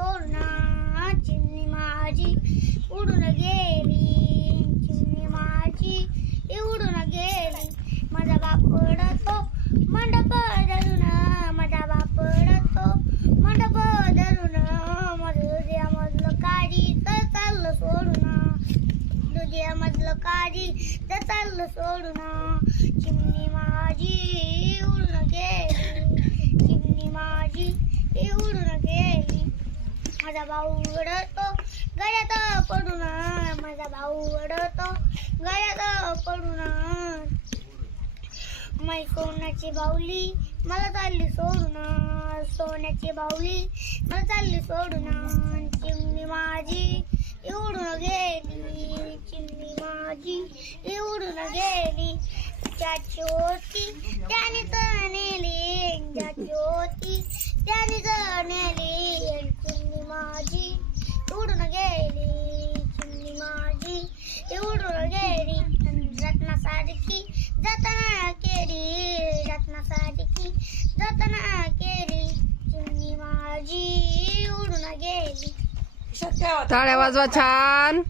सोडून चिमणी माझी उडून गेली, चिमणी माझी उडून गेली. माझा बाप रडतो मंडप धरून, माझा बाप रडतो मंडप धरून. माझं हृदयामधलं काळी तर चाललं सोडून, हृदयामधलं काळी तर चाललं सोडून. चिमणी माझी उडून गेली, चिमणी माझी उडून गेली. माझा भाऊ रडतो गळ्यात पडून, माझा भाऊ रडतो गळ्यात पडून. माझी सोन्याची बाहुली मला चालली सोडून, सोन्याची बाहुली मला चालली सोडून. चिमणी माझी उडून गेली, चिमणी माझी उडून गेली. ज्याची होती त्याने तर नेली, ज्याची होती त्याने तर नेली. चिमणी माझी उडून गेली, चिमणी माझी उडून गेली. रत्नासारखी जतना केली, रत्नासारखी जतना केली. चिमणी माझी उडून गेली. टाळ्या वाजवा छान.